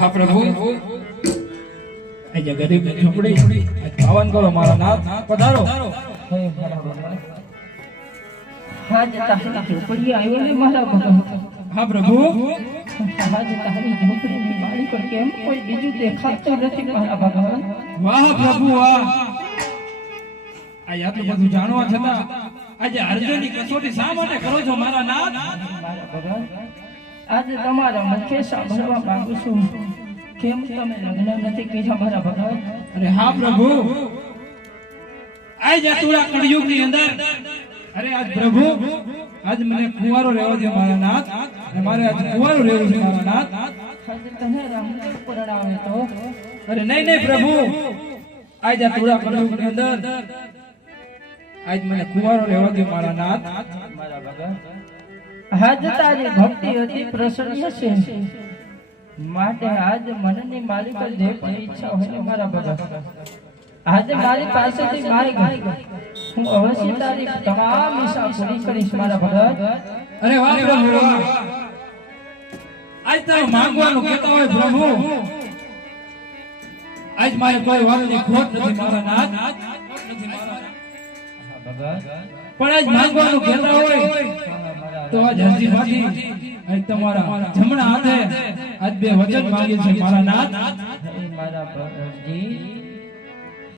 હા પ્રભુ આજે ગરીબ ઝૂંપડી પાવન કરો મારા નાથ પધારો હાજ તારી ઝૂંપડી આવ્યો ને મારા ભગવાન હા પ્રભુ હાજ તારી ઝૂંપડીની માળી પર કેમ કોઈ બીજું દેખાતું નથી મારા ભગવાન વાહ પ્રભુ વાહ આ આટલું બધું જાણવા છતાં આજે અર્જુનની કસોટી શા માટે કરો છો મારા નાથ મારા ભગવાન આજે તમારા મુખે સાંભળવા માંગુ છું કેમ તમે લગ્ન નથી કર્યા મારા ભગવાન અરે હા પ્રભુ આજ અતુરા કળિયુગની અંદર અરે આજ પ્રભુ આજ મને કુંવારો રહેવા દે મારા નાથ અને મારે આજ કુંવારો રહેવું છે મારા નાથ આજે તને રામદેવ પરણાવે તો અરે નહીં નહીં પ્રભુ આજ અતુરા કળિયુગની અંદર આજ મને કુંવારો રહેવા દે મારા નાથ મારા ભગવાન આજ તારી ભક્તિ અતિ પ્રસન્ન છે માટે આજ મનની માલિક જે પણ ઈચ્છા હોય મારા ભગવાન આજે મારી પાસેથી મારી ગઈ હું અવશ્ય તારી તમામ ઈચ્છા પૂરી કરીશ મારા ભગવાન અરે વાહ પ્રભુ વાહ આજ તારે માંગવાનું કહેતા હોય પ્રભુ આજ મારે કોઈ વાતની ખોટ નથી મારા નાથ પણ આજ માંગવાનું કહેતા હોય તો આજ હજીમાંથી આજ તમારા જમણા હાથે આજ બે વચન માંગે છે મારા નાથ મારા ભગવાનજી